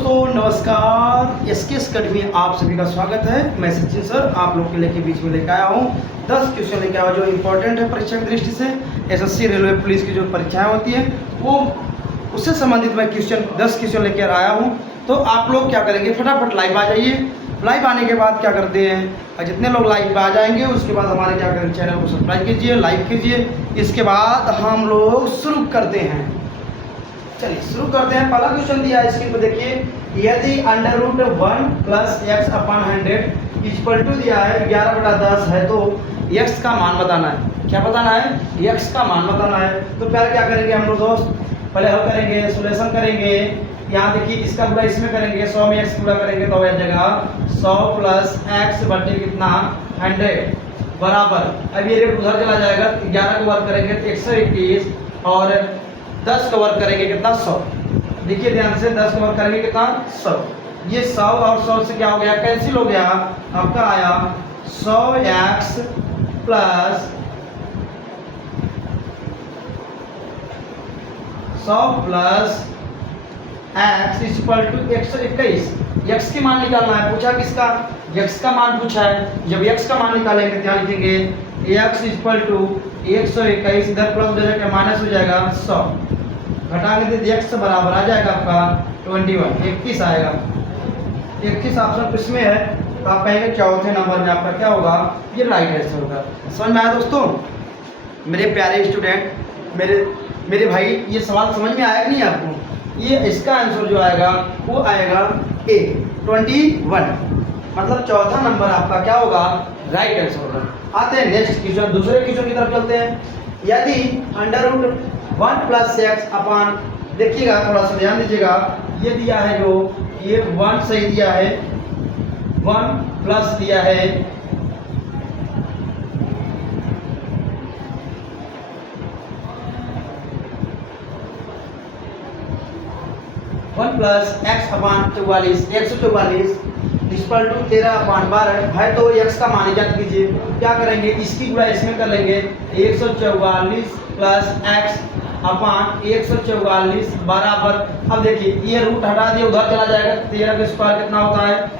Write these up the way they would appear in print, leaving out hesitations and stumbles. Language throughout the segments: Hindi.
दोस्तों नमस्कार, एसकेएस अकेडमी में आप सभी का स्वागत है। मैं सचिन सर आप लोग के लिए बीच में लेकर आया हूँ 10 क्वेश्चन लेकर आया जो इम्पोर्टेंट है परीक्षा की दृष्टि से। एसएससी रेलवे पुलिस की जो परीक्षाएं होती है वो उससे संबंधित मैं 10 क्वेश्चन लेकर आया हूँ। तो आप लोग क्या करेंगे, फटाफट लाइव आ जाइए। लाइव आने के बाद क्या करते हैं, और जितने लोग लाइव आ जाएंगे उसके बाद हमारे क्या करेंगे, चैनल को सब्सक्राइब कीजिए, लाइक कीजिए। इसके बाद हम लोग शुरू करते हैं। चलिए शुरू करते हैं। पहला क्वेश्चन दिया है स्क्रीन पर देखिए, यदि √1 + x/100 इक्वल टू दिया है 11/10 है तो x का मान बताना है। क्या बताना है? x का मान बताना है। तो पहले क्या करेंगे हम लोग दोस्त, पहले हल करेंगे, सोल्यूशन करेंगे। यहाँ देखिए इसका गुणा इसमें करेंगे, 100 में x गुणा करेंगे तो हो जाएगा 100 + x बटे कितना 100 बराबर। अब ये रेट उधर चला जाएगा, 11 को वर्ग करेंगे तो 121 और 10 का वर्ग करेंगे कितना 100। देखिए ध्यान से, 10 का वर्ग करेंगे कितना 100। ये 100 और 100 से क्या हो गया, कैंसिल हो गया। आपका आया 100x + 100 + x equal to 121। x की मान निकालना है, पूछा किसका, x का मान पूछा है। जब x का मान निकालेंगे क्या लिखेंगे, x इक्वल टू 121, इधर प्लस हो जाएगा माइनस हो जाएगा 100, घटाने से x बराबर आ जाएगा आपका 21, 21 आएगा। 21 ऑप्शन किसमें है, तो आप कहेंगे चौथे नंबर में आपका क्या होगा, ये राइट आंसर होगा। समझ में आया दोस्तों? मेरे प्यारे स्टूडेंट, मेरे भाई, ये सवाल समझ में आया कि नहीं आपको? ये इसका आंसर जो आएगा वो आएगा A 21, मतलब चौथा नंबर आपका क्या होगा, राइट आंसर होगा। आते हैं नेक्स्ट क्वेश्चन, दूसरे क्वेश्चन की तरफ चलते हैं। यदि √1 + x/, देखिएगा थोड़ा सा ध्यान दीजिएगा, ये दिया है जो ये 1 सही दिया है, 1 प्लस दिया है 1 + x/44, 144 इक्वल टू 13/12 है तो x का मान ज्ञात कीजिए। क्या करेंगे, इसकी गुणा इसमें कर लेंगे, 144 + x/144 बराबर। अब देखिए ये रूट हटा दिए, उधर चला जाएगा, 13 का स्क्वायर कितना होता है,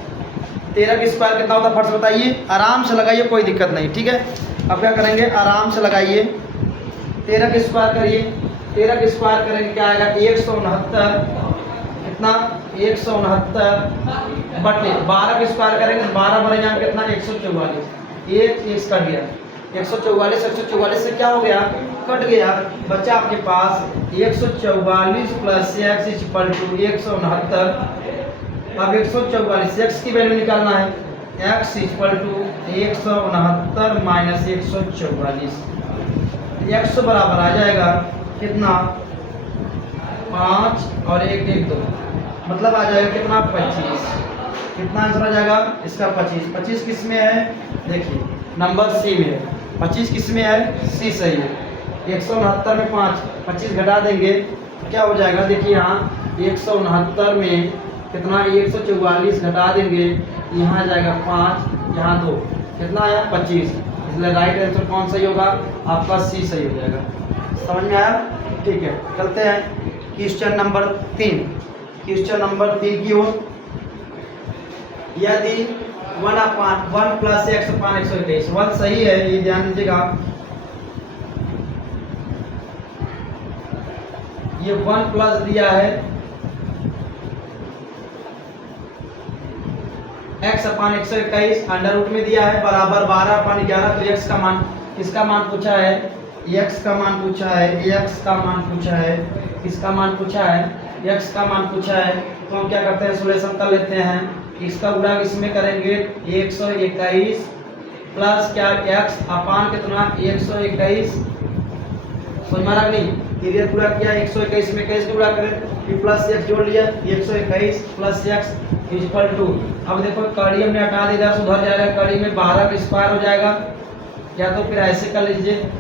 13 का स्क्वायर कितना होता है फट से बताइए, आराम से लगाइए, कोई दिक्कत नहीं, ठीक है। अब क्या करेंगे, आराम से लगाइए, 13 का स्क्वायर करिए, 13 का स्क्वायर करेंगे क्या आएगा 169, कितना 169 बटे 12 का स्क्वायर करेंगे, 12 बड़े यहाँ कितना 144, एक इसका गया 144, 144 से क्या हो गया, कट गया, बचा आपके पास 144 + x इक्वल टू 169। अब 144 x की वैल्यू निकालना है, x equal to 169 minus 144, x बराबर आ जाएगा कितना 5 और 1 1 2, मतलब आ जाएगा कितना 25। कितना आंसर आ जाएगा इसका 25। 25 किस में है, देखिए नंबर सी में है, 25 किस में है, सी सही है। 169 में 5, 25 घटा देंगे क्या हो जाएगा, देखिए यहाँ 169 में कितना 144 घटा देंगे, यहाँ आ जाएगा 5, यहाँ 2, कितना आया 25। इसलिए राइट आंसर कौन सही होगा, आपका सी सही हो जाएगा। समझ में आया? ठीक है, चलते हैं क्वेश्चन नंबर 3। क्वेश्चन नंबर 3 की ओर, यदि 1 + x/121, 1 सही है, ये ध्यान दीजिएगा, ये 1 प्लस दिया है x/121 अंडर रूट में दिया है बराबर 12/11। तो x का मान, किसका मान पूछा है, x का मान पूछा है, x का मान पूछा है, किसका मान पूछा है, x का मान पूछा है। तो हम क्या करते हैं, सॉल्यूशन कर लेते हैं। इसका गुणा इसमें करेंगे 121 प्लस क्या x/, कितना 121, समझ में आ रहा नहीं, क्लियर पूरा किया, 121 में 21 गुणा करें, फिर प्लस x जोड़ लिया, 121 + x इक्वल टू, अब देखो कड़ी हमने हटा दी, इधर से उधर जाएगा, कड़ी में 12 का स्क्वायर हो जाएगा, या तो फिर ऐसे कर लीजिए,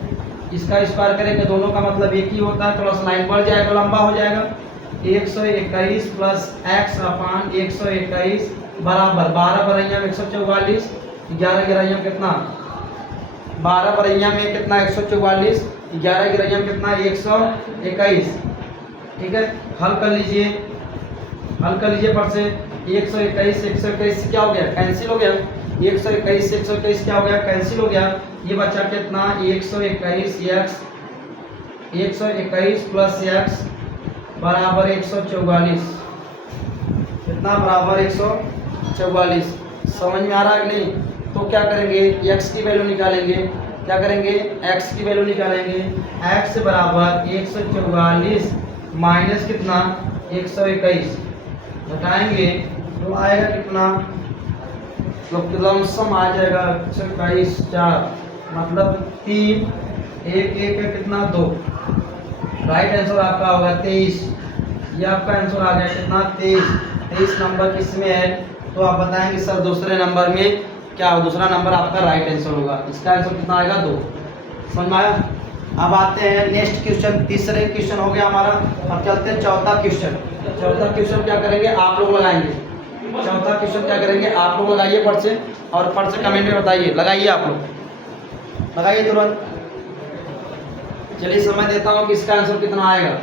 इसका स्क्वायर करेंगे, दोनों का मतलब एक ही होता है, थोड़ा सा लाइन बढ़ जाएगा, लंबा हो जाएगा। 121 + x/121 बराबर 12 बरैया में 144, 11 गिरैया में कितना 12 बरैया में कितना 144, 11 गिरैया में कितना 121। ठीक है, हल कर लीजिए। हल कर लीजिए पर से 121 क्या हो गया, कैंसिल हो गया। 121 क्या हो गया, कैंसिल हो गया। ये बचा कितना, 121 प्लस x बराबर 144, कितना बराबर 144। समझ में आ रहा है कि नहीं? तो क्या करेंगे, x की वैल्यू निकालेंगे। क्या करेंगे, x की वैल्यू निकालेंगे। x बराबर 144 माइनस कितना, 121 घटाएंगे तो आएगा कितना, तो लमसम आ जाएगा 121 4 मतलब 3, 1 कितना 2। राइट आंसर आपका होगा 23। ये आपका आंसर आ गया कितना, 23 नंबर किसमें है, तो आप बताएंगे सर दूसरे नंबर में क्या हो, दूसरा नंबर आपका राइट आंसर होगा। इसका आंसर कितना आएगा, 2। समझ में आया? अब आते हैं नेक्स्ट क्वेश्चन, तीसरे क्वेश्चन हो गया हमारा। अब चलते हैं चौथा क्वेश्चन। चौथा क्वेश्चन क्या करेंगे, आप लोग लगाएंगे। चौथा क्वेश्चन क्या करेंगे, आप लोग लगाइए फट से, और फट से कमेंट में बताइए। लगाइए, आप लोग लगाइए तुरंत। चलिए समय देता हूँ कि इसका आंसर कितना आएगा।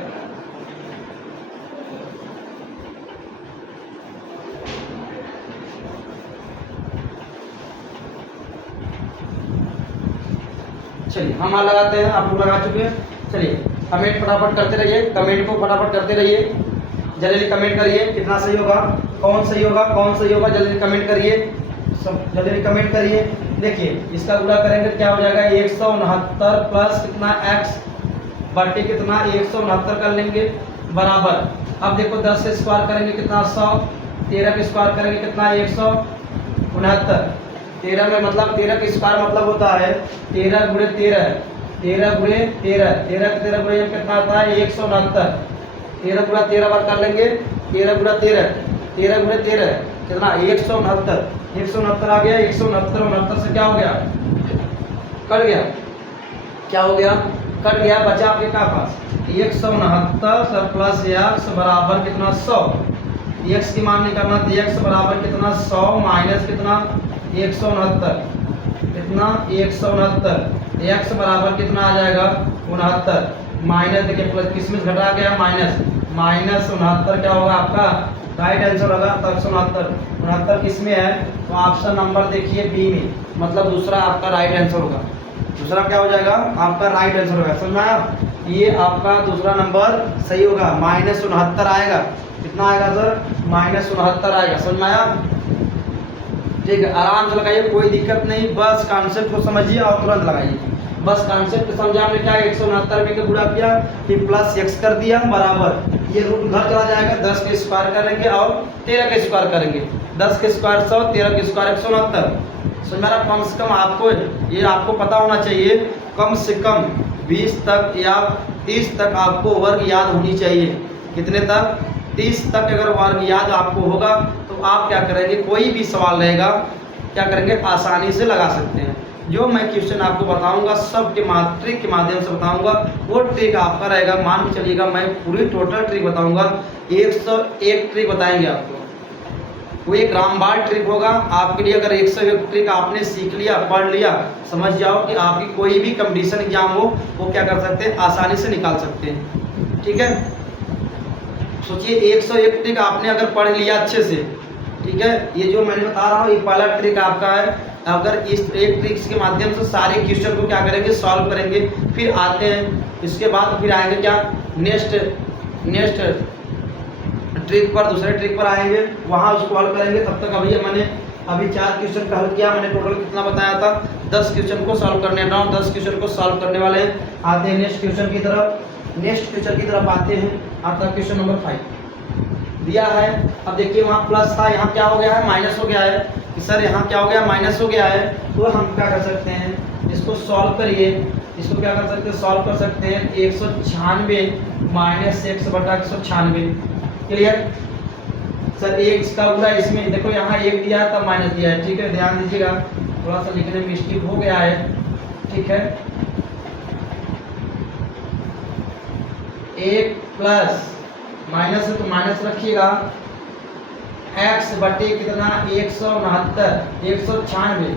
चलिए हम लगाते हैं, आप लोग लगा चुके हैं। चलिए कमेंट फटाफट करते रहिए, कमेंट को फटाफट करते रहिए, जल्दी कमेंट करिए कितना सही होगा, कौन सही होगा, कौन सही होगा, जल्दी कमेंट करिए, सब जल्दी कमेंट करिए। देखिए इसका गुणा करेंगे क्या हो जाएगा, 169 प्लस कितना x बटे कितना 169 कर लेंगे बराबर। अब देखो 10 से स्क्वायर करेंगे कितना 100, 13 के स्क्वायर करेंगे कितना 169। 13 में मतलब 13 का स्क्वायर मतलब होता है 13 गुणे 13, 13 गुणे 13, 13 के 13 गुणे कितना आता है 169। 13 गुणा 13 बार कर लेंगे, 13 गुणा 13, 13 गुणे 13 कितना 169, 169 आ गया। 169 से क्या हो गया, कट गया, क्या हो गया, कट गया। बचा आपके क्या पास 169 प्लस x बराबर कितना 100। x की मान निकालना तो x बराबर कितना 100 माइनस कितना 169, कितना 169। x बराबर कितना आ जाएगा 69 माइनस, देखिए प्लस किसमें घटा गया माइनस, माइनस 69 क्या होगा आपका राइट आंसर होगा। तो 169 किसमें है, तो ऑप्शन नंबर देखिए बी में, मतलब दूसरा आपका राइट आंसर होगा। दूसरा क्या हो जाएगा आपका राइट आंसर होगा। समझ में आया? ये आपका दूसरा नंबर सही होगा, -69 आएगा। कितना आएगा सर, -69 आएगा। समझ में आया? ठीक है, आराम से लगाइए, कोई दिक्कत नहीं, बस कॉन्सेप्ट को समझिए और तुरंत लगाइए। बस कॉन्सेप्ट समझा हमने क्या, 169 में गुणा किया, फिर प्लस x कर दिया बराबर, ये रूट घर चला जाएगा, 10 के स्क्वायर करेंगे और 13 के स्क्वायर करेंगे। 10 के स्क्वायर 100, 13 के स्क्वायर 169। सो मेरा कम से कम आपको ये आपको पता होना चाहिए, कम से कम 20 तक या 30 तक आपको वर्ग याद होनी चाहिए। कितने तक, 30 तक अगर वर्ग याद आपको होगा तो आप क्या करेंगे, कोई भी सवाल रहेगा क्या करेंगे आसानी से लगा सकते हैं। जो मैं क्वेश्चन आपको बताऊंगा सब के ट्रिक के माध्यम से बताऊंगा, वो ट्रिक आपका रहेगा। मान के चलिएगा मैं पूरी टोटल ट्रिक बताऊंगा, 101 ट्रिक बताएंगे आपको। वो एक रामबाण ट्रिक होगा आपके लिए। अगर 101 ट्रिक आपने सीख लिया, पढ़ लिया, समझ जाओ कि आपकी कोई भी कंपटीशन एग्जाम हो वो क्या कर सकते हैं, आसानी से निकाल सकते हैं। ठीक है, सोचिए 101 ट्रिक आपने अगर पढ़ लिया अच्छे से, ठीक है, ये जो मैंने बता रहा हूँ ये पहला ट्रिक आपका है। अगर इस एक ट्रिक्स के माध्यम से सारे क्वेश्चन को क्या करेंगे, सॉल्व करेंगे, फिर आते हैं इसके बाद फिर आएंगे क्या नेक्स्ट ट्रिक पर, दूसरे ट्रिक पर आएंगे, वहाँ उसको हल करेंगे। तब तक मैंने अभी 4 क्वेश्चन का हल किया। मैंने टोटल कितना बताया था, 10 क्वेश्चन को सॉल्व करने वाला हूँ, 10 क्वेश्चन को सॉल्व करने वाले हैं। आते हैं नेक्स्ट क्वेश्चन की तरफ। नेक्स्ट क्वेश्चन की तरफ आते हैं, आपका क्वेश्चन नंबर 5 दिया है। अब देखिए वहाँ प्लस था, यहाँ क्या हो गया है, माइनस हो गया है। कि सर यहाँ क्या हो गया, माइनस हो गया है। तो हम क्या कर सकते हैं, इसको सॉल्व करिए। इसको क्या कर सकते हैं, सॉल्व कर सकते हैं 196 माइनस x बटा 196। क्लियर सर, एक का पूरा इसमें देखो, यहाँ 1 दिया है तब माइनस दिया है। ठीक है, ध्यान दीजिएगा, थोड़ा सा लिखने में मिस्टेक हो गया है। ठीक है, 1 प्लस माइनस है तो माइनस रखिएगा, x बटे कितना 169, 196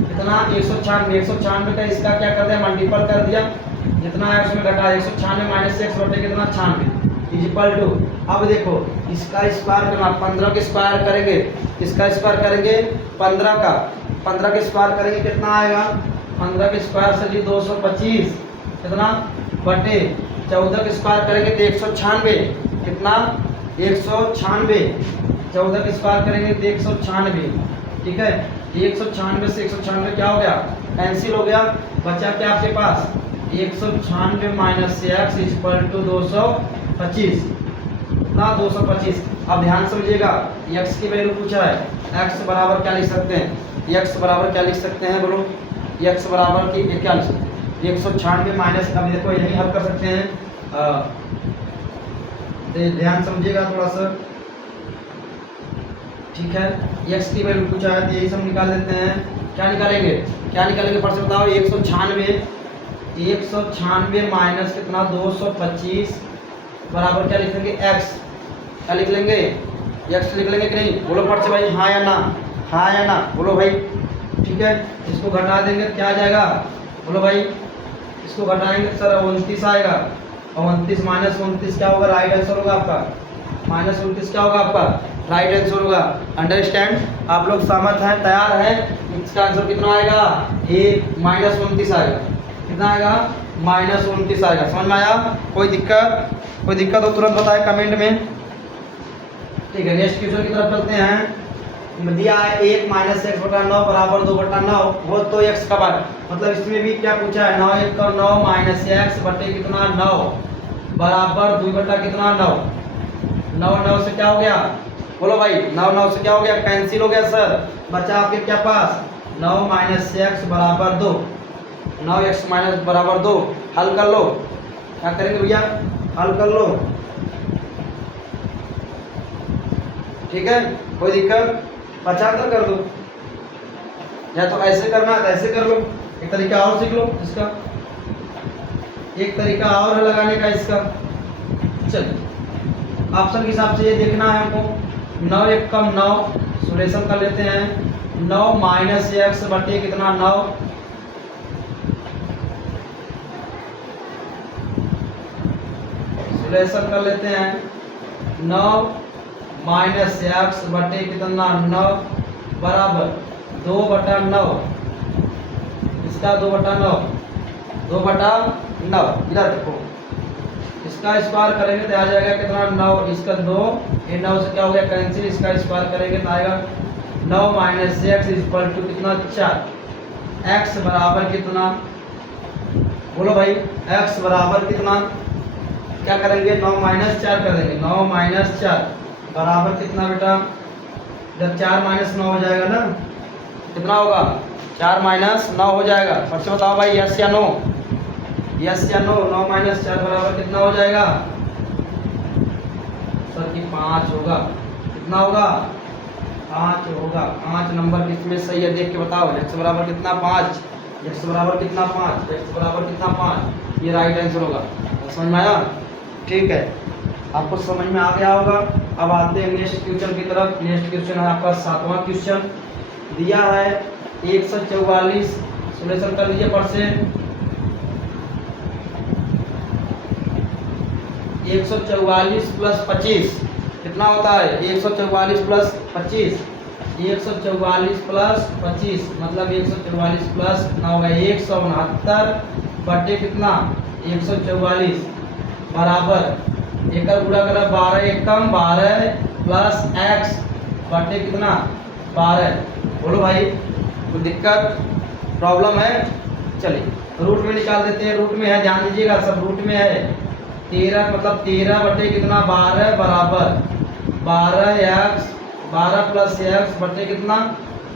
कितना 196 का इसका क्या कर दिया, मल्टीपल कर दिया, जितना है उसमें घटा 196 माइनस x बटे कितना 96 इक्वल टू अब देखो इसका स्क्वायर करना, 15 के स्क्वायर करेंगे, इसका स्क्वायर करेंगे 15 का, 15 के स्क्वायर करेंगे कितना आएगा, 15 के स्क्वायर से जी 225 कितना बटे 14 के स्क्वायर करेंगे तो 196 कितना 196, 14 के स्क्वायर करेंगे तो 196, ठीक है। 196 से 196 क्या हो गया, कैंसिल हो गया, बचा क्या आपके पास 196 माइनस एक्स इक्वल टू 225 ना 225। अब ध्यान समझिएगा, x की वैल्यू पूछा है, x बराबर क्या लिख सकते हैं, x बराबर क्या लिख सकते हैं बोलो, x बराबर की क्या लिख सकते हैं 196 माइनस, अब देखो यही हल कर सकते हैं, ध्यान समझिएगा थोड़ा सा, ठीक है। x की वैल्यू पूछा है तो यही सब निकाल देते हैं, क्या निकालेंगे, क्या निकालेंगे फर्स्ट बताओ, 196 माइनस कितना 225 बराबर क्या लिख लेंगे x, क्या लिख लेंगे x लिख लेंगे कि नहीं, बोलो फट से भाई, हाँ या ना, हाँ या ना बोलो भाई, ठीक है। इसको घटा देंगे तो क्या आ जाएगा, बोलो भाई, इसको घटाएंगे सर 29 आएगा, और 29 माइनस 29 क्या होगा, राइट आंसर होगा आपका, माइनस 29 क्या होगा आपका राइट आंसर होगा। अंडरस्टैंड, आप लोग सहमत हैं, तैयार हैं, इसका आंसर कितना आएगा, एक माइनस 29 आएगा, कितना आएगा माइनस 29 आएगा। समझ में आया, कोई दिक्कत हो तुरंत बताए कमेंट में, ठीक है। नेक्स्ट क्वेश्चन की तरफ चलते हैं, दिया है 1 माइनस एक्स बटा 9 बराबर 2 बटा 9, वो तो x का बार, मतलब इसमें भी क्या पूछा है, 9 1 का 9 माइनस एक्स बटे कितना 9 बराबर 2 बटा कितना 9, 9 9 से क्या हो गया, बोलो भाई 9 9 से क्या हो गया, कैंसिल हो गया सर, बचा आपके क्या पास 9 माइनस एक्स बराबर 2, 9 एक्स माइनस बराबर 2, हल कर लो, क्या करेंगे भैया, हल कर लो, ठीक है। कोई दिक्कत, 75 कर दो, या तो ऐसे करना है तो ऐसे कर लो, एक तरीका और सीख लो इसका, एक तरीका और है लगाने का इसका। चलिए ऑप्शन के हिसाब से ये देखना है हमको, 9 1 कम 9, सॉल्यूशन कर लेते हैं, 9 माइनस एक्स बटे कितना 9, सॉल्यूशन कर लेते हैं, 9 माइनस एक्स बटे कितना 9 बराबर 2 बटा 9, इसका 2 बटा 9, 2 बटा 9 इधर देखो, इसका स्क्वायर करेंगे तो आ जाएगा कितना 9, इसका 2, ये 9 से क्या हो गया कैंसिल, इसका स्क्वायर करेंगे तो आएगा 9 माइनस एक्स इक्वल टू कितना 4, x बराबर कितना, बोलो भाई x बराबर कितना, क्या करेंगे 9 माइनस 4 कर देंगे, 9 माइनस 4 बराबर कितना बेटा, जब 4 माइनस 9 हो जाएगा ना, कितना होगा 4 माइनस 9 हो जाएगा, फिर से बताओ भाई यस या नो, यस या नो, 9 माइनस 4 बराबर कितना हो जाएगा सर की 5 होगा, कितना होगा 5 होगा, 5 नंबर किसमें सही है देख के बताओ, x बराबर कितना 5, x बराबर कितना 5, x बराबर कितना 5, ये राइट आंसर होगा। समझ में आया, ठीक है, आपको समझ में आ गया होगा। अब आते हैं नेक्स्ट क्वेश्चन की तरफ, नेक्स्ट क्वेश्चन है आपका 7वां क्वेश्चन, दिया है 144, सॉल्यूशन कर लीजिए परसेंट, 144 प्लस 25 कितना होता है, 144 प्लस 25, 144 प्लस 25 मतलब 144 प्लस कितना होगा 169 बटे कितना 144 बराबर, एक गुणा करा 12 एकम 12 प्लस x बटे कितना 12, बोलो भाई कोई दिक्कत प्रॉब्लम है, चलिए रूट में निकाल देते हैं, रूट में है ध्यान दीजिएगा सब रूट में है, 13 मतलब 13 बटे कितना 12 बराबर 12x 12 प्लस x बटे कितना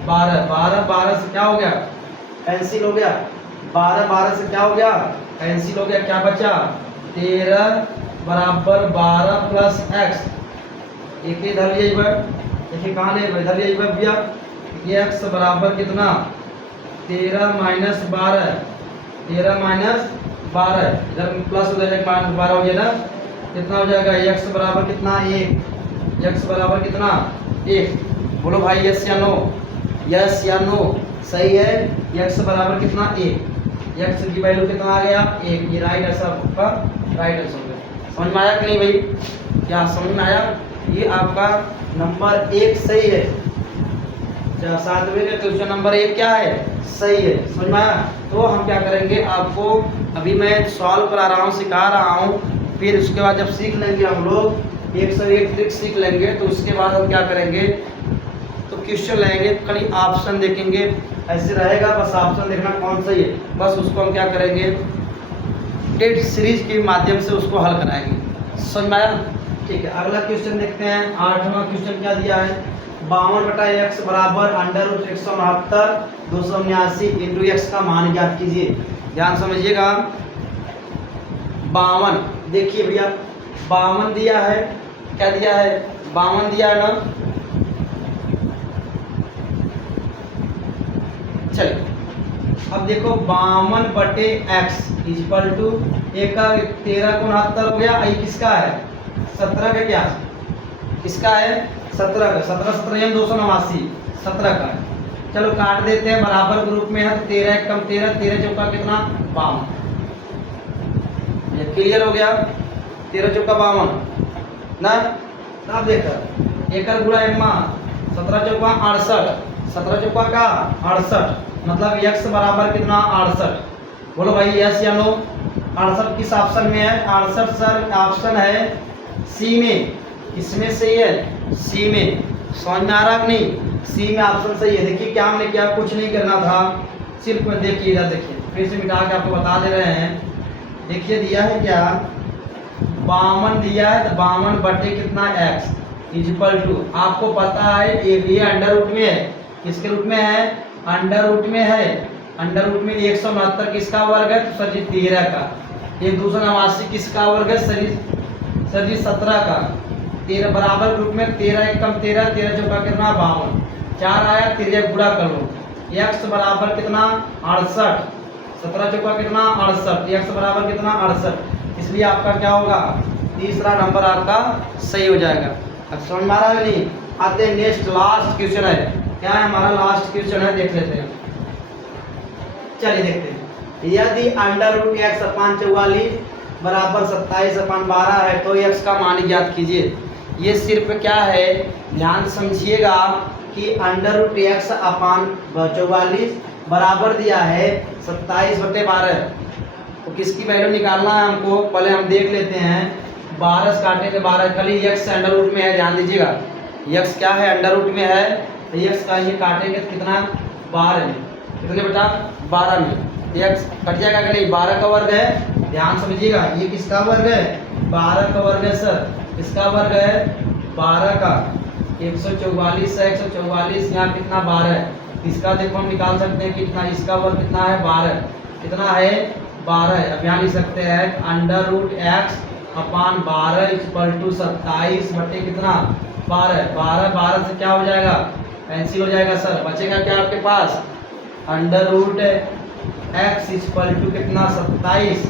12, 12 12 से क्या हो गया कैंसिल हो गया, 12 12 से क्या हो गया कैंसिल हो गया, क्या बचा 13 बराबर 12 प्लस x, एक ही इधर लिए देखिए कहाँ ले इधर लिए भैया, ये x बराबर कितना 13 माइनस 12, 13 माइनस 12 इधर प्लस हो जाएगा माइनस 12 हो गया ना, कितना हो जाएगा x बराबर कितना 1, x बराबर कितना 1, बोलो भाई यस या नो, यस या नो सही है, x बराबर कितना 1, x की वैल्यू कितना आ गया 1, ये राइट आंसर आपका राइट आंसर हो गया। समझ में आया कि नहीं भाई? क्या समझ में आया? ये आपका नंबर 1 सही है। 7वें का क्वेश्चन नंबर 1 क्या है? सही है। समझ में आया? तो हम क्या करेंगे, आपको अभी मैं सॉल्व करा रहा हूँ, सिखा रहा हूँ, फिर उसके बाद जब सीख लेंगे हम लोग 101 ट्रिक सीख लेंगे, तो उसके बाद हम क्या करेंगे, तो क्वेश्चन लेंगे, खाली ऑप्शन देखेंगे, ऐसे रहेगा, बस ऑप्शन देखना कौन सही है, बस उसको हम क्या करेंगे, टेस्ट सीरीज के माध्यम से उसको हल कराएंगे। समझ में आया? ठीक है, अगला क्वेश्चन देखते हैं। 8वां क्वेश्चन क्या दिया है, 52/x बराबर √169 279 इंटू एक्स का मान ज्ञात कीजिए। ध्यान समझिएगा, 52, देखिए भैया 52 दिया है, क्या दिया है, 52 दिया है ना। चलिए अब देखो 52/x इक्वल टू एक का 13 को 69 हो गया, ये किसका है, 17 का, क्या किसका है, 17 का, 17 17 289 17 का है। चलो काट देते हैं, बराबर ग्रुप में है, 13 1 कम 13, 13 चौका कितना, 52। ये क्लियर हो गया, 13 चौका 52 ना। अब देखो 1 गुणा 1 17 चौका 68, 17 चौका का 68, मतलब x बराबर कितना, 68। बोलो भाई यस या नो? 68 किस ऑप्शन में है? 68 सर ऑप्शन है सी में। किसमें सही है? सी में। समझ में आ रहा कि नहीं? सी में ऑप्शन सही है। देखिए क्या हमने किया, कुछ नहीं करना था, सिर्फ देखिए इधर देखिए, फिर से मिटा के आपको बता दे रहे हैं। देखिए दिया है क्या, 52 दिया है, तो 52 बटे कितना x इक्वल टू, आपको पता है ये अंडर रूट में है, किसके रूट में है, अंडर रूट में है। अंडर रूट में 169 किसका वर्ग है, तो सर जी 13 का। ये 289 किसका वर्ग है, सर जी 17 का। 13 बराबर ग्रुप में 13 1 कम 13, 13 चौका कितना, 52, 4 आया, 13 गुणा कर लो, x बराबर कितना, 68, 17 चौका कितना, 68, x बराबर कितना, 68। इसलिए आपका क्या होगा, तीसरा नंबर आपका सही हो जाएगा। अब समझ में आ रहा है नहीं? आते हैं नेक्स्ट, लास्ट क्वेश्चन है। क्या है हमारा लास्ट क्वेश्चन है, देख लेते हैं। चलिए देखते हैं, यदि √x अपान 44 बराबर 27/12 है तो x का मान ज्ञात कीजिए। ये सिर्फ क्या है, ध्यान समझिएगा कि √x अपान 44 बराबर दिया है 27/12, तो किसकी वैल्यू निकालना है हमको, पहले हम देख लेते हैं। 12 से काटेंगे 12, खाली x अंडर रूट में है, ध्यान दीजिएगा, x क्या है, अंडर रूट में है, तो x का ये काटेंगे तो कितना, 12 में, कितने बेटा, 12 में, x कट जाएगा कि नहीं, 12 का वर्ग है। ध्यान समझिएगा, ये किसका वर्ग है, 12 का वर्ग है सर, किसका वर्ग है, 12 का। 144 है, 144 यहाँ कितना, 12 है, इसका देखो हम निकाल सकते हैं कितना, इसका वर्ग कितना है, 12, कितना है, 12 है। अब यहाँ लिख सकते हैं √x अपान 12 इक्वल टू 27 बटे कितना, 12, 12 12 से क्या हो जाएगा, कैंसिल हो जाएगा सर, बचेगा क्या आपके पास, √x इक्वल टू कितना, 27।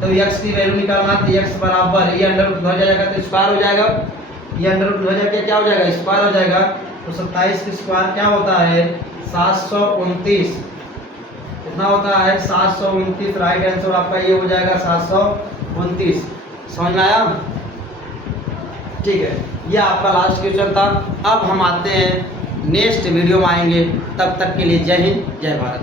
तो x की वैल्यू निकालना, तो x बराबर, ये अंडर रूट हो जाएगा तो स्क्वायर हो जाएगा, ये अंडर रूट हो जाएगा, क्या हो जाएगा, स्क्वायर हो जाएगा। तो 27 की स्क्वायर क्या होता है, 729, कितना होता है, 729। राइट आंसर आपका ये हो जाएगा 729। समझ में आया? ठीक है, ये आपका लास्ट क्वेश्चन था। अब हम आते हैं नेक्स्ट वीडियो में आएंगे, तब तक के लिए जय हिंद जय भारत।